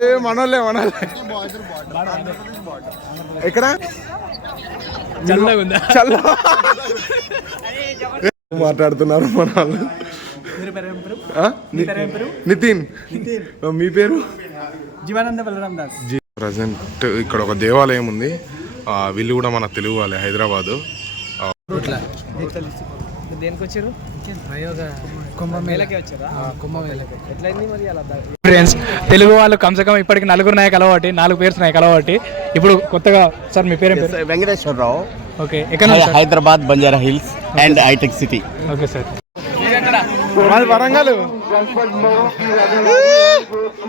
మనోళ్ళే ఎక్కడ చల్ల మాట్లాడుతున్నారు మన వాళ్ళు. నితిన్, మీ పేరు? జీవానంద బలరామ్ దాస్. ప్రజెంట్ ఇక్కడ ఒక దేవాలయం ఉంది. వీళ్ళు కూడా మన తెలుగు వాళ్ళే, హైదరాబాదు. ఫ్రెండ్స్, తెలుగు వాళ్ళు కమ్సకం ఇప్పటికి 4 నాయకు అలవాటి, 4 పేర్స్ నాయకు అలవాటి. ఇప్పుడు కొత్తగా సార్ మీ పేరు? వెంకటేశ్వరరావు. ఓకే, ఎక్కడ? Hyderabad, Banjara Hills and hitech City. Okay sir.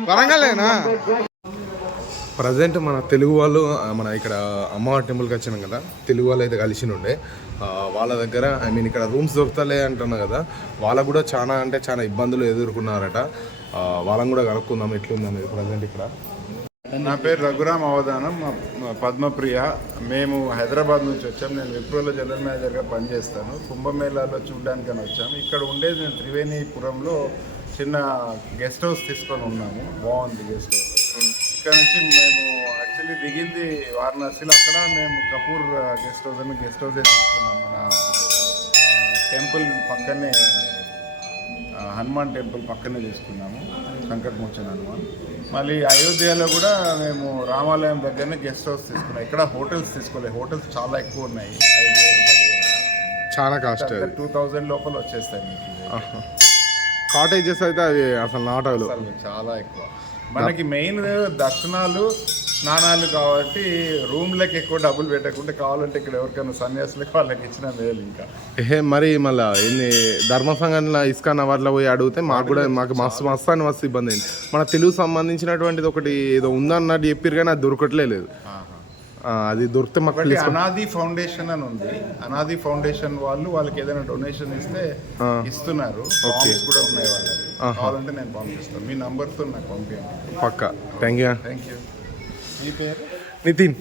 వరంగలేనా? ప్రజెంట్ మన తెలుగు వాళ్ళు మన ఇక్కడ అమ్మవారి టెంపుల్కి వచ్చినాం కదా, తెలుగు వాళ్ళు అయితే కలిసి ఉండే వాళ్ళ దగ్గర ఇక్కడ రూమ్స్ దొరుకుతలే అంటున్నా కదా, వాళ్ళకు కూడా చాలా ఇబ్బందులు ఎదుర్కొన్నారట. వాళ్ళని కూడా కనుక్కుందాం ఎట్లుంది అనేది ప్రజెంట్ ఇక్కడ. నా పేరు రఘురామ్ అవధానం, పద్మప్రియ. మేము హైదరాబాద్ నుంచి వచ్చాం. నేను విప్రోలో జనరల్ మేనేజర్గా పనిచేస్తాను. కుంభమేళాలో చూడడానికని వచ్చాము. ఇక్కడ ఉండేది నేను త్రివేణిపురంలో చిన్న గెస్ట్ హౌస్ తీసుకొని ఉన్నాము. బాగుంది గెస్ట్ హౌస్. ఇక్కడ నుంచి మేము యాక్చువల్లీ దిగింది వారణాసిలో. అక్కడ మేము కపూర్ గెస్ట్ హౌస్ తీసుకున్నాం. మన టెంపుల్ పక్కనే, హనుమాన్ టెంపుల్ పక్కనే తీసుకున్నాము, సంకటమోచన హనుమాన్. మళ్ళీ అయోధ్యలో కూడా మేము రామాలయం దగ్గరనే గెస్ట్ హౌస్ తీసుకున్నాం. ఇక్కడ హోటల్స్ తీసుకోలేదు. హోటల్స్ చాలా ఎక్కువ ఉన్నాయి. 5,000 చాలా కాస్ట్, 2,000 లోపల వచ్చేస్తాయి మీకు. కాటేజెస్ అయితే అవి అసలు నాటలు చాలా ఎక్కువ. మనకి మెయిన్ దర్శనాలు, స్నానాలు కాబట్టి రూమ్లకి ఎక్కువ డబ్బులు పెట్టకుండా, కావాలంటే ఇక్కడ ఎవరికైనా సన్యాసులకి వాళ్ళకి ఇచ్చిన మేలు. ఇంకా మరి మళ్ళీ ఎన్ని ధర్మ సంఘంలో ఇస్కాన్ అవార్డులో పోయి అడిగితే మాకు మస్తు ఇబ్బంది అయింది. మన తెలుగు సంబంధించినటువంటిది ఒకటి ఏదో ఉందన్నట్టు చెప్పారు కానీ అది దొరకట్లేదు. అది దొరికితే మాకు అనాది ఫౌండేషన్ అని ఉంది. అనాది ఫౌండేషన్ వాళ్ళకి ఏదైనా డొనేషన్ ఇస్తే ఇస్తున్నారు. కూడా ఉన్నాయి వాళ్ళకి. కావాలంటే నేను పంపిస్తాను. మీ నంబర్తో నాకు పంపించండి. పక్కా. Thank you. మీ పేరు? నితిన్.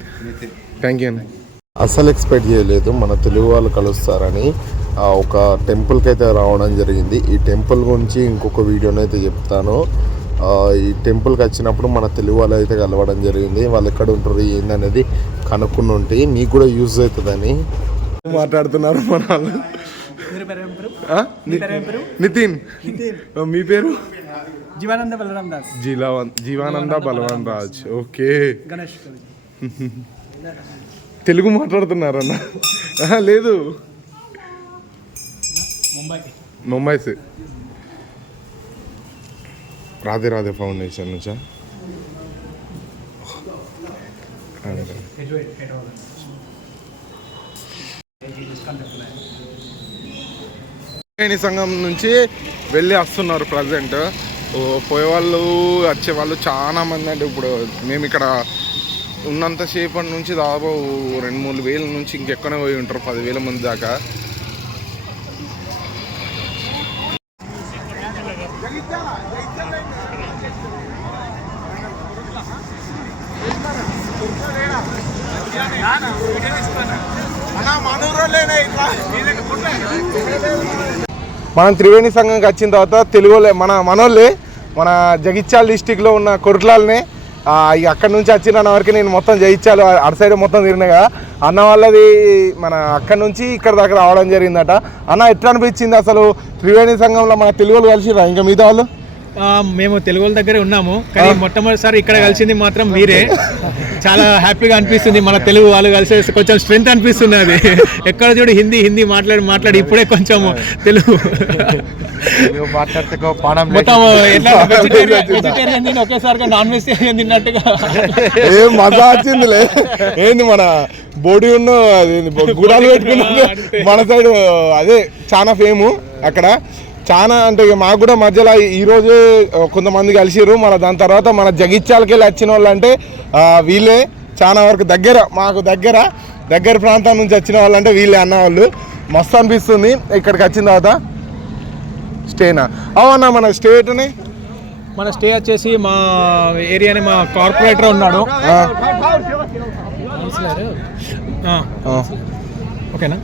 Thank you. అసలు ఎక్స్పెక్ట్ చేయలేదు మన తెలుగు వాళ్ళు కలుస్తారని. ఒక టెంపుల్కి అయితే రావడం జరిగింది. ఈ టెంపుల్ గురించి ఇంకొక వీడియోనైతే చెప్తాను. ఈ టెంపుల్కి వచ్చినప్పుడు మన తెలుగు వాళ్ళు అయితే కలవడం జరిగింది. వాళ్ళు ఎక్కడ ఉంటారు ఏందనేది కనుక్కుని ఉంటే మీకు కూడా యూజ్ అవుతుందని మాట్లాడుతున్నారు మన వాళ్ళు. నితిన్, మీ పేరు? జీవానంద బలరామ్ దాస్. జీవానంద బలరామ్ రాజ్. ఓకే, తెలుగు మాట్లాడుతున్నారన్న? లేదు, ముంబై సే. రాధే ఫౌండేషన్ నుంచా? సంఘం నుంచి వెళ్ళి వస్తున్నారు ప్రజెంట్. పోయేవాళ్ళు వచ్చేవాళ్ళు చాలా మంది. అంటే ఇప్పుడు మేము ఇక్కడ ఉన్నంతసేపటి నుంచి దాదాపు 2-3 వేల నుంచి ఇంకెక్కడే పోయి ఉంటారు, 10,000 మంది దాకా. మనం త్రివేణి సంఘంకి వచ్చిన తర్వాత తెలుగు మనోళ్ళే మన జగిత్యాల డిస్టిక్లో ఉన్న కొరుట్లాలనే అక్కడి నుంచి వచ్చిన వరకు నేను మొత్తం జగిత్యాల అటు సైడ్ మొత్తం తిరిగినా కదా. అన్న వాళ్ళది మన అక్కడి నుంచి ఇక్కడ దాకా రావడం జరిగిందట. అన్న ఎట్లా అనిపించింది అసలు త్రివేణి సంఘంలో మన తెలుగు వాళ్ళు కలిసిరా ఇంకా మిగతా వాళ్ళు? మేము తెలుగు వాళ్ళ దగ్గరే ఉన్నాము, కానీ మొట్టమొదటిసారి ఇక్కడ కలిసింది మాత్రం మీరే. చాలా హ్యాపీగా అనిపిస్తుంది. మన తెలుగు వాళ్ళు కలిసి కొంచెం స్ట్రెంత్ అనిపిస్తుంది. అది ఎక్కడ చూడు హిందీ మాట్లాడి ఇప్పుడే కొంచెం తెలుగు మొత్తం వెజిటేరియన్ ఒకేసారిగా నాన్ వెజిటేరియన్ తిన్నట్టుగా ఏం మజా వచ్చిందిలే. ఏంది మన బోడీ ఉన్న గుడాలు పెట్టుకున్నా మన సైడ్ అదే చాలా ఫేము అక్కడ. చాలా అంటే మాకు కూడా మధ్యలో ఈరోజు కొంతమంది కలిసిరు. మన దాని తర్వాత మన జగిత్యాలకి వెళ్ళి వచ్చిన వాళ్ళు అంటే వీళ్ళే చాలా వరకు మాకు దగ్గర ప్రాంతం నుంచి వచ్చిన వాళ్ళు అంటే వీళ్ళే అన్నవాళ్ళు. మస్తు అనిపిస్తుంది ఇక్కడికి వచ్చిన తర్వాత. స్టేనా? అవునా, మన స్టేట్ని మన స్టే వచ్చేసి మా ఏరియాని మా కార్పొరేటర్ ఉన్నాడు. ఓకేనా?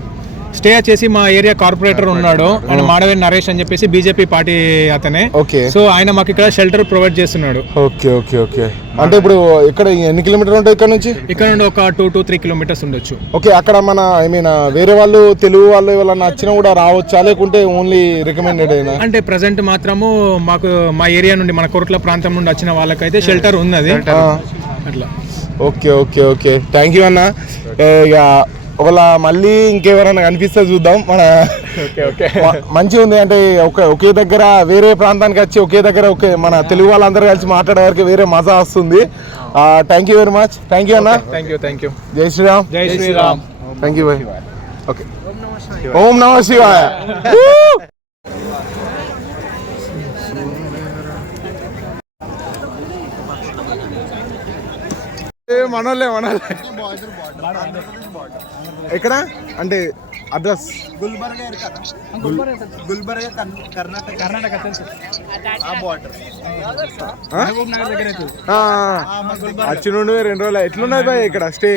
స్టే వచ్చేసి మా ఏరియా కార్పొరేటర్ ఉన్నాడు, ఆయన మాడవేరి నరేష్ అని చెప్పేసి బీజేపీ పార్టీ అతనే. ఓకే. సో ఆయన మాకు ఇక్కడ షెల్టర్ ప్రొవైడ్ చేస్తున్నాడు. Okay okay okay. అంటే ఇప్పుడు ఇక్కడ ఎన్ని కిలోమీటర్లు ఉంటుంది ఇక్కడ నుంచి? ఇక్కడ నుండి ఒక 2 to 3 kilometers ఉండొచ్చు. ఓకే. అక్కడ మన ఐ మీన్ వేరే వాళ్ళు తెలుగు వాళ్ళు ఎవరన్నా నచ్చినా కూడా రావచ్చా, లేకుంటే ఓన్లీ రికమెండెడ్ అయినా? అంటే ప్రజెంట్ మాత్రము మాకు మా ఏరియా నుండి మన కోట్ల ప్రాంతం నుండి వచ్చిన వాళ్ళకైతే షెల్టర్ ఉన్నది అట్లా. Okay okay okay. Thank you అన్న. ఇక ఒకవేళ మళ్ళీ ఇంకెవరైనా కనిపిస్తే చూద్దాం. మన మంచిగా ఉంది అంటే ఒకే దగ్గర వేరే ప్రాంతానికి వచ్చి ఒకే దగ్గర మన తెలుగు వాళ్ళందరూ కలిసి మాట్లాడే వరకు వేరే మజా వస్తుంది. Thank you very much. Thank you అన్న. Thank you. జై శ్రీరామ్. జై శ్రీరామ్. థ్యాంక్ యూ భాయ్. ఓకే. ఓం నమః శివాయ. మనోళ్ళే ఎక్కడ అంటే అడ్రస్ వచ్చి నుండి 2 రోజులు. ఎట్లున్నది బాయ్ ఇక్కడ స్టే?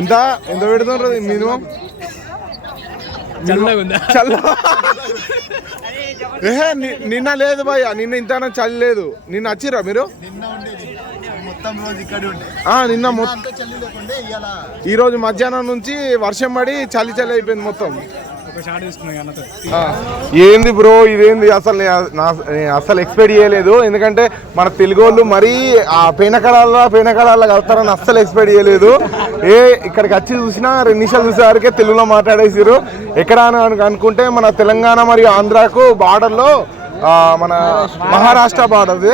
ఎంత ఎంత పెడుతున్నారు మినిమం? నిన్న లేదు భయ్, నిన్న ఇంత చలి లేదు. నిన్న వచ్చిర్రా మీరు? నిన్న ఈ రోజు మధ్యాహ్నం నుంచి వర్షం పడి చలి చలి అయిపోయింది మొత్తం. ఏంది బ్రో ఇదేంది? అసలు ఎక్స్పెక్ట్ చేయలేదు. ఎందుకంటే మన తెలుగు వాళ్ళు మరీ ఆ పేనకళాల్లో కలుతారని అస్సలు ఎక్స్పెక్ట్ చేయలేదు. ఇక్కడికి వచ్చి చూసినా 2 నిమిషాలు చూసేవారికే తెలుగులో మాట్లాడేసారు. ఎక్కడ అని అనుకుంటే మన తెలంగాణ మరియు ఆంధ్రాకు బార్డర్లో మన మహారాష్ట్ర బార్డర్,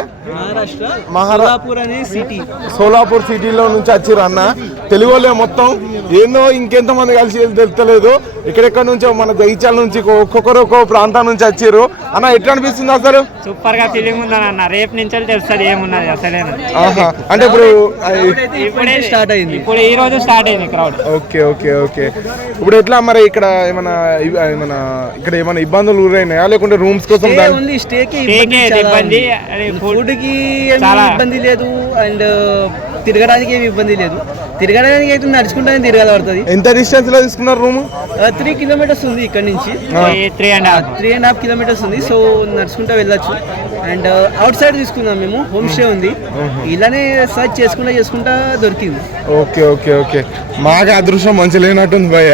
సోలాపూర్ సిటీలో నుంచి వచ్చిర్రు అన్న. తెలుగు వాళ్ళే మొత్తం. ఏందో ఇంకెంతమంది కలిసి తెలుస్తలేదు. ఇక్కడెక్కడ నుంచో మన జగిత్యాల నుంచి ఒక్కొక్కరు ఒక్కొక్క ప్రాంతం నుంచి వచ్చిర్రు అన్న. ఎట్లా అనిపిస్తుంది అసలు? సూపర్ గా ఫీలింగ్ ఉందని అన్న. రేపు నుంచి తెలుస్తుంది ఏమున్నది అసలే. అంటే ఇప్పుడు స్టార్ట్ అయింది, ఇప్పుడు ఈ రోజు స్టార్ట్ అయింది క్రౌడ్. Okay okay okay. ఇప్పుడు ఎట్లా మరి ఇక్కడ ఏమైనా ఇక్కడ ఏమైనా ఇబ్బందులు ఊరైనాయా, లేకుంటే రూమ్స్ కోసం? ఇబ్బంది, ఫుడ్ కి ఇబ్బంది లేదు, అండ్ తిరగడానికి ఏమి ఇబ్బంది లేదు. తిరగడానికి అయితే నడుచుకుంటానే తిరగాలి పడుతుంది. ఎంత డిస్టెన్స్ లో తీసుకున్నారు రూమ్? 3 kilometers ఉంది ఇక్కడ నుంచి. 3.5 kilometers ఉంది. సో నడుచుకుంటా వెళ్ళొచ్చు. అండ్ అవుట్ సైడ్ తీసుకున్నాం మేము. హోమ్ స్టే ఉంది. ఇలానే సర్చ్ చేసుకుంటా దొరికింది. Okay okay okay. మాకు అదృష్టం మంచి లేనట్టుంది భయ్య.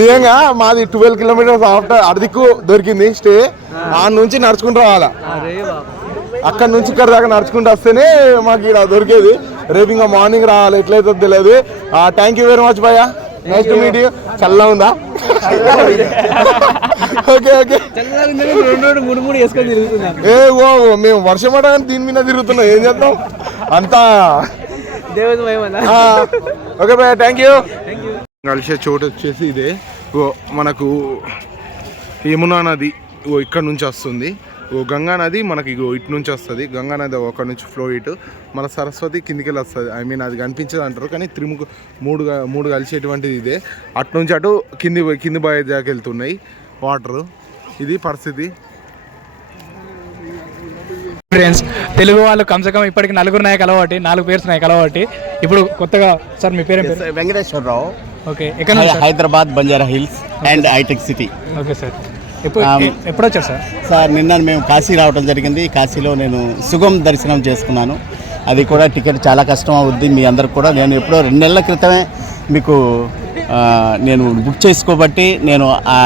నిజంగా మాది 12 kilometers ఆఫ్టర్ అర్దికు దొరికింది స్టే. ఆ నుంచి నడుచుకుంటూ రావాలా. అక్కడ నుంచి ఇక్కడ దాకా నడుచుకుంటూ వస్తేనే మాకు ఇక్కడ దొరికేది. రేపు ఇంకా మార్నింగ్ రావాలి, ఎట్లయితే తెలియదు. థ్యాంక్ యూ వెరీ మచ్ భయ్య. Nice to meet you. చల్లగా ఉందా? Okay okay. మేము వర్షం పడగానే దీని మీద తిరుగుతున్నాం. ఏం చేద్దాం అంతా. ఓకే భయ్య, థ్యాంక్ యూ. కలిసే చోటు వచ్చేసి ఇదే. మనకు యమునా నది ఇక్కడ నుంచి వస్తుంది. గంగా నది మనకి ఇటు నుంచి వస్తుంది. గంగా నది ఒక నుంచి ఫ్లో ఇటు, మన సరస్వతి కిందికి వెళ్ళి వస్తుంది. ఐ మీన్ అది కనిపించదు అంటారు, కానీ మూడు కలిసేటువంటిది ఇదే. అటు నుంచి అటు కింది బాయ్ దాకా వెళ్తున్నాయి వాటరు. ఇది పరిస్థితి. ఫ్రెండ్స్, తెలుగు వాళ్ళు కమ్సకం ఇప్పటికి 4 నాయకు అలవాటి, 4 పేర్స్ నాయకు అలవాటి. ఇప్పుడు కొత్తగా సార్ మీ పేరు? వెంకటేశ్వరరావు. ఓకే. ఎక్కడ? Hyderabad Banjara Hills and hitech City. Okay sir. ఎప్పుడు వచ్చారు సార్? సార్ నిన్న మేము కాశీ రావడం జరిగింది. కాశీలో నేను సుగం దర్శనం చేసుకున్నాను. అది కూడా టికెట్ చాలా కష్టం అవుద్ది మీ అందరికి కూడా. నేను ఎప్పుడో 2 నెలల క్రితమే మీకు నేను బుక్ చేసుకోబట్టి నేను ఆ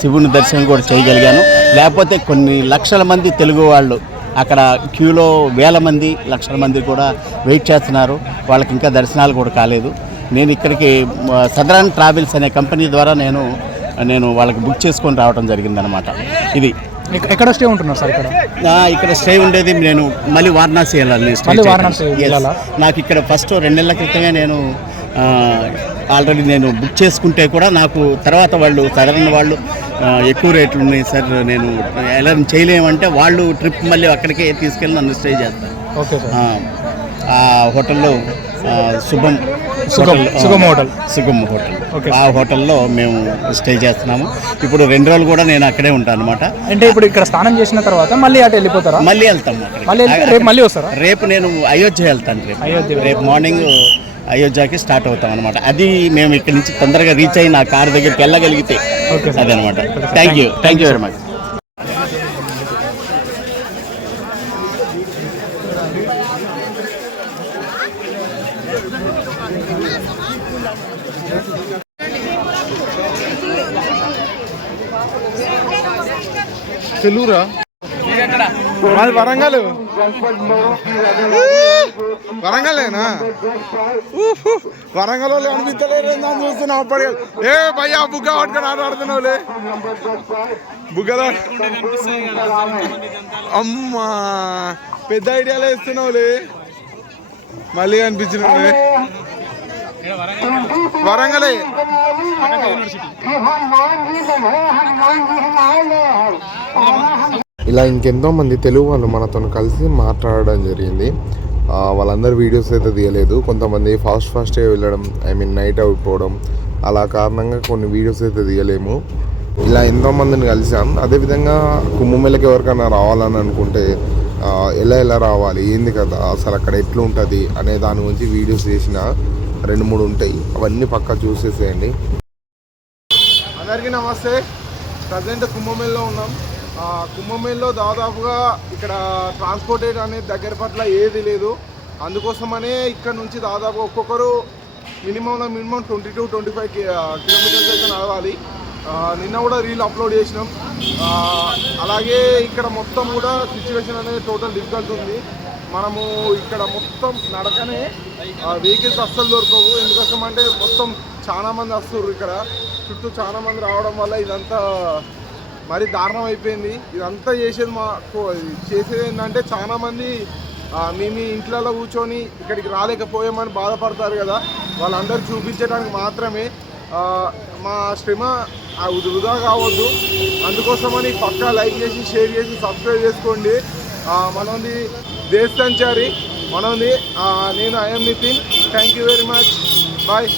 శివుని దర్శనం కూడా చేయగలిగాను. లేకపోతే కొన్ని లక్షల మంది తెలుగు వాళ్ళు అక్కడ క్యూలో వేల మంది, లక్షల మంది కూడా వెయిట్ చేస్తున్నారు. వాళ్ళకి ఇంకా దర్శనాలు కూడా కాలేదు. నేను ఇక్కడికి సదరన్ ట్రావెల్స్ అనే కంపెనీ ద్వారా నేను వాళ్ళకి బుక్ చేసుకొని రావడం జరిగిందనమాట. ఇది ఎక్కడ స్టే ఉంటున్నారు సార్? ఇక్కడ స్టే ఉండేది నేను మళ్ళీ వారణాసి వెళ్ళాలి. నాకు ఇక్కడ ఫస్ట్ 2 నెలల క్రితమే నేను ఆల్రెడీ నేను బుక్ చేసుకుంటే కూడా నాకు తర్వాత వాళ్ళు సదరన్ వాళ్ళు ఎక్కువ రేట్లు ఉన్నాయి సార్, నేను ఎలా చేయలేమంటే వాళ్ళు ట్రిప్ మళ్ళీ అక్కడికే తీసుకెళ్ళి నన్ను స్టే చేస్తారు. Okay sir. ఆ హోటల్లో సుగమ్ హోటల్. ఆ హోటల్లో మేము స్టే చేస్తున్నాము. ఇప్పుడు 2 రోజులు కూడా నేను అక్కడే ఉంటాను అనమాట. అంటే ఇప్పుడు ఇక్కడ స్నానం చేసిన తర్వాత మళ్ళీ అటు వెళ్ళిపోతారా? మళ్ళీ వెళ్తాము. రేపు మళ్ళీ వస్తారా? రేపు నేను అయోధ్య వెళ్తాను. రేపు మార్నింగ్ అయోధ్యకి స్టార్ట్ అవుతాం అనమాట. అది మేము ఇక్కడి నుంచి తొందరగా రీచ్ అయ్యి నా కార్ దగ్గరికి వెళ్ళగలిగితే అదనమాట. Thank you very much. తెలుగురా మాది వరంగల్. వరంగలేనా? వరంగల్ వాళ్ళు అనిపించలేరు దాన్ని చూస్తున్నావు అప్పటి. ఏ భయ్యా బుగ్గ పట్టుకొని ఆడుతున్నావులే బుగ్గలో. అమ్మా పెద్ద ఐడియాలో ఇస్తున్నావులే. మళ్ళీ అనిపించిన వరంగలే. ఇలా ఇంకెంతో మంది తెలుగు వాళ్ళు మనతో కలిసి మాట్లాడడం జరిగింది. వాళ్ళందరూ వీడియోస్ అయితే తీయలేదు. కొంతమంది ఫాస్ట్గా వెళ్ళడం, నైట్ అవుట్ పోవడం, అలా కారణంగా కొన్ని వీడియోస్ అయితే తీయలేము. ఇలా ఎంతోమందిని కలిసాం. అదేవిధంగా కుంభమేళకి ఎవరికైనా రావాలని అనుకుంటే ఎలా రావాలి, ఏంది కదా, అసలు అక్కడ ఎట్లుంటుంది అనే దాని గురించి వీడియోస్ చేసిన 2-3 ఉంటాయి. అవన్నీ పక్కా చూసేసేయండి. అందరికీ నమస్తే. ప్రజెంట్ కుంభమేళలో ఉన్నాం. కుంభమేళలో దాదాపుగా ఇక్కడ ట్రాన్స్పోర్టేట్ అనేది దగ్గర పట్ల ఏది లేదు. అందుకోసమనే ఇక్కడ నుంచి దాదాపు ఒక్కొక్కరు మినిమం 20-25 కిలోమీటర్స్ అయితే నడవాలి. నిన్న కూడా రీల్ అప్లోడ్ చేసినాం. అలాగే ఇక్కడ మొత్తం కూడా సిచ్యువేషన్ అనేది టోటల్ డిఫికల్ట్ ఉంది. మనము ఇక్కడ మొత్తం నడకనే వెహికల్స్ అస్సలు దొరకవు. ఎందుకోసం అంటే మొత్తం చాలామంది వస్తున్నారు. ఇక్కడ చుట్టూ చాలామంది రావడం వల్ల ఇదంతా మరి దారుణం అయిపోయింది. ఇదంతా చేసేది ఏంటంటే చాలామంది మీ ఇంట్లలో కూర్చొని ఇక్కడికి రాలేకపోయామని బాధపడతారు కదా, వాళ్ళందరూ చూపించడానికి మాత్రమే. మా శ్రమ వృధా కావద్దు. అందుకోసమని పక్కా లైక్ చేసి, షేర్ చేసి, సబ్స్క్రైబ్ చేసుకోండి. మనది దేశ్ సంచారి, మనది నేను I'm Nitin. Thank you very much. Bye.